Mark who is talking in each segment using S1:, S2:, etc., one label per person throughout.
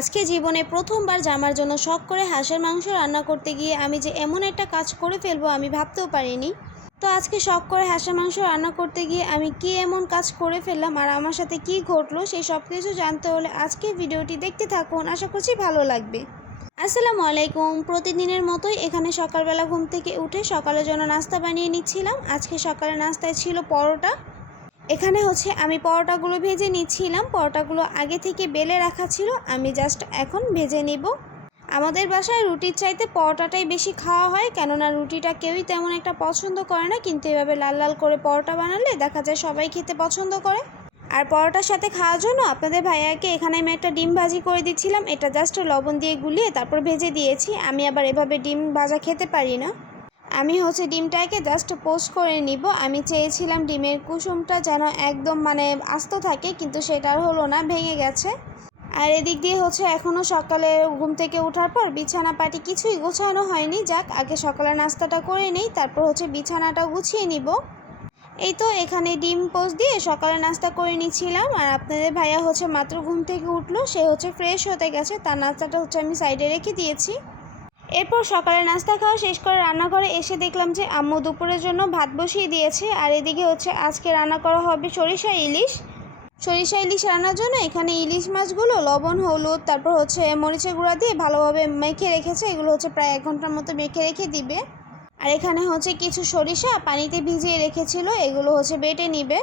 S1: আজকে জীবনে প্রথমবার জামার জন্য শখ করে হাঁসের মাংস রান্না করতে গিয়ে আমি যে এমন একটা কাজ করে ফেলব আমি ভাবতেও পারিনি। তো আজকে শখ করে হাঁসের মাংস রান্না করতে গিয়ে আমি কি এমন কাজ করে ফেললাম আর আমার সাথে কি ঘটলো সেই সব কিছু জানতে হলে আজকে ভিডিওটি দেখতে থাকুন। আশা করছি ভালো লাগবে। আসসালামু আলাইকুম। প্রতিদিনের মতোই এখানে সকালবেলা ঘুম থেকে উঠে সকালের জন্য নাস্তা বানিয়ে নিচ্ছিলাম। আজকে সকালে নাস্তায় ছিল পরোটা। এখানে হচ্ছে আমি পরোটাগুলো ভেজে নিচ্ছিলাম। পরোটাগুলো আগে থেকে বেলে রাখা ছিল। আমি জাস্ট এখন ভেজে নিব। আমাদের বাসায় রুটির চাইতে পরোটাটাই বেশি খাওয়া হয়। কেননা রুটিটা কেউই তেমন একটা পছন্দ করে না। কিন্তু এভাবে লাল লাল করে পরোটা বানালে দেখা যায় সবাই খেতে পছন্দ করে। আর পরোটার সাথে খাওয়ার জন্য আপনাদের ভাইয়াকে এখানে আমি একটা ডিম ভাজি করে দিচ্ছিলাম। এটা জাস্ট লবণ দিয়ে গুলিয়ে তারপর ভেজে দিয়েছি। আমি আবার এভাবে ডিম ভাজা খেতে পারি না। আমি হচ্ছে ডিমটাকে জাস্ট পোস্ট করে নিব। আমি চেয়েছিলাম ডিমের কুসুমটা যেন একদম মানে আস্ত থাকে, কিন্তু সেটা আর হলো না, ভেঙে গেছে। আর এদিক দিয়ে হচ্ছে এখনও সকালে ঘুম থেকে ওঠার পর বিছানা পাটি কিছুই গোছানো হয়নি। যাক, আগে সকালে নাস্তাটা করে নেই, তারপর হচ্ছে বিছানাটা গুছিয়ে নিব। এই তো এখানে ডিম পোস্ট দিয়ে সকালে নাস্তা করে নিচ্ছিলাম। আর আপনাদের ভাইয়া হচ্ছে মাত্র ঘুম থেকে উঠল, সে হচ্ছে ফ্রেশ হতে গেছে, তার নাস্তাটা হচ্ছে আমি সাইডে রেখে দিয়েছি। এরপর সকালে নাস্তা খাওয়া শেষ করে রান্নাঘরে এসে দেখলাম যে আম্মু দুপুরের জন্য ভাত বসিয়ে দিয়েছে। আর এদিকে হচ্ছে আজকে রান্না করা হবে সরিষা ইলিশ। সরিষা ইলিশ রান্নার জন্য এখানে ইলিশ মাছগুলো, লবণ, হলুদ, তারপর হচ্ছে মরিচের গুঁড়া দিয়ে ভালোভাবে মেখে রেখেছে। এগুলো হচ্ছে প্রায় এক ঘণ্টার মতো মেখে রেখে দিবে। আর এখানে হচ্ছে কিছু সরিষা পানিতে ভিজিয়ে রেখেছিল, এগুলো হচ্ছে বেটে নিবে।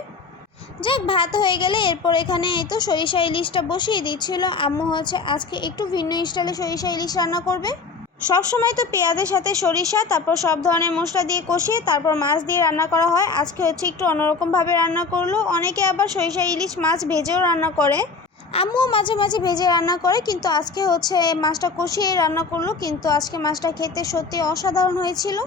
S1: যাক, ভাত হয়ে গেলে এরপর এখানে এই তো সরিষা ইলিশটা বসিয়ে দিচ্ছিল। আম্মু হচ্ছে আজকে একটু ভিন্ন স্টাইলে সরিষা ইলিশ রান্না করবে। সব সময় তো পেঁয়াজের সাথে সরিষা, তারপর সব ধরনের মশলা দিয়ে কষিয়ে তারপর মাছ দিয়ে রান্না করা হয়। আজকে হচ্ছে একটু অন্যরকমভাবে রান্না করল। অনেকে আবার সরিষা, ইলিশ মাছ ভেজেও রান্না করে। আম্মুও মাঝে মাঝে ভেজে রান্না করে, কিন্তু আজকে হচ্ছে মাছটা কষিয়ে রান্না করল। কিন্তু আজকে মাছটা খেতে সত্যি অসাধারণ হয়েছিল।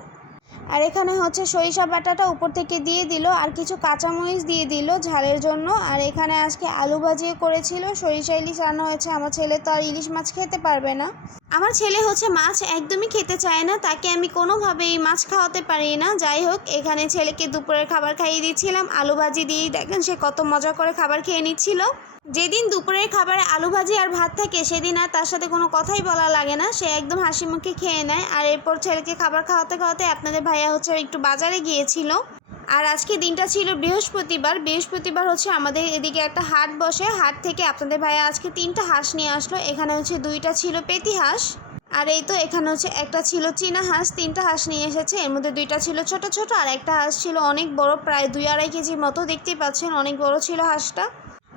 S1: আর এখানে হচ্ছে সরিষা বাটাটা উপর থেকে দিয়ে দিল, আর কিছু কাঁচামরিচ দিয়ে দিল ঝালের জন্য। আর এখানে আজকে আলু ভাজিয়ে করেছিল, সরিষা ইলিশ রান্না হয়েছে। আমার ছেলে তো আর ইলিশ মাছ খেতে পারবে না। আমার ছেলে হচ্ছে মাছ একদমই খেতে চায় না, তাকে আমি কোনোভাবেই মাছ খাওয়াতে পারি না। যাই হোক, এখানে ছেলেকে দুপুরের খাবার খাইয়ে দিচ্ছিলাম, আলু ভাজি দিয়েই দেখেন সে কত মজা করে খাবার খেয়ে নিচ্ছিল। যেদিন দুপুরের খাবারে আলু ভাজি আর ভাত থাকে, সেদিন আর তার সাথে কোনো কথাই বলা লাগে না। সে একদম হাসি মুখে খেয়ে নেয়। আর এরপর ছেলেকে খাবার খাওয়াতে খাওয়াতে আপনাদের ভাইয়া হচ্ছে একটু বাজারে গিয়েছিল। আর আজকে দিনটা ছিল বৃহস্পতিবার। বৃহস্পতিবার হচ্ছে আমাদের এদিকে একটা হাট বসে। হাট থেকে আপনাদের ভাইয়া আজকে তিনটা হাঁস নিয়ে আসলো। এখানে হচ্ছে দুইটা ছিল পেতি হাঁস। আর এই তো এখানে হচ্ছে একটা ছিল চীনা হাঁস। তিনটা হাঁস নিয়ে এসেছে। এর মধ্যে দুইটা ছিল ছোট ছোট আর একটা হাঁস ছিল অনেক বড়, প্রায় দুই আড়াই কেজির মতো। দেখতেই পাচ্ছেন অনেক বড় ছিল হাঁসটা।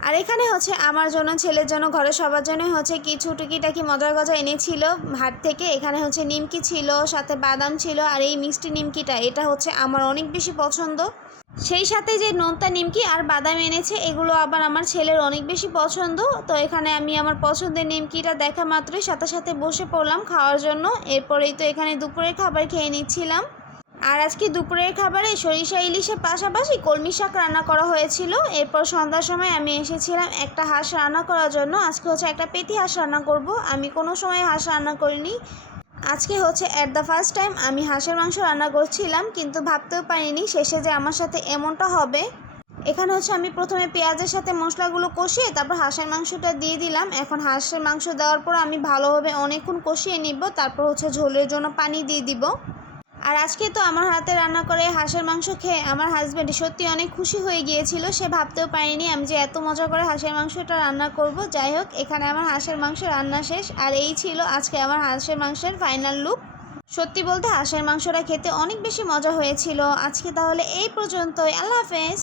S1: আর এখানে হচ্ছে আমার জন্য, ছেলের জন্য ঘরে সবার জন্য হচ্ছে কিছু টুকিটাকি মজার গজা এনেছিল। হাট থেকে এখানে হচ্ছে নিমকি ছিল, সাথে বাদাম ছিল আর এই মিষ্টি নিমকিটা, এটা হচ্ছে আমার অনেক বেশি পছন্দ। সেই সাথে যে নোনতা নিমকি আর বাদাম এনেছে, এগুলো আবার আমার ছেলের অনেক বেশি পছন্দ। তো এখানে আমি আমার পছন্দের নিমকিটা দেখা মাত্রই, সাথে সাথে বসে পড়লাম খাওয়ার জন্য। এরপরেই তো এখানে দুপুরের খাবার খেয়ে নিচ্ছিলাম। আর আজকে দুপুরের খাবারে সরিষা ইলিশের পাশাপাশি কলমি শাক রান্না করা হয়েছিল। এরপর সন্ধ্যার সময় আমি এসেছিলাম একটা হাঁস রান্না করার জন্য। আজকে হচ্ছে একটা পেটি হাঁস রান্না করব। আমি কোনো সময় হাঁস রান্না করিনি। আজকে হচ্ছে অ্যাট দ্য ফার্স্ট টাইম আমি হাঁসের মাংস রান্না করছিলাম, কিন্তু ভাবতেও পারিনি শেষে যে আমার সাথে এমনটা হবে। এখানে হচ্ছে আমি প্রথমে পেঁয়াজের সাথে মশলাগুলো কষিয়ে তারপর হাঁসের মাংসটা দিয়ে দিলাম। এখন হাঁসের মাংস দেওয়ার পর আমি ভালোভাবে অনেকক্ষণ কষিয়ে নিব, তারপর হচ্ছে ঝোলের জন্য পানি দিয়ে দিব। আর আজকে তো আমার হাতে রান্না করে হাঁসের মাংস খেয়ে আমার হাজব্যান্ড সত্যি অনেক খুশি হয়ে গিয়েছিল, সে ভাবতেও পারিনি আমি যে এত মজা করে হাঁসের মাংসটা রান্না করব। যাই হোক, এখানে আমার হাঁসের মাংস রান্না শেষ, আর এই ছিল আজকে আমার হাঁসের মাংসের ফাইনাল লুক সত্যি বলতে হাঁসের মাংসটা খেতে অনেক বেশি মজা হয়েছিল। আজকে তাহলে এই পর্যন্তই, আল্লাহ হাফেজ।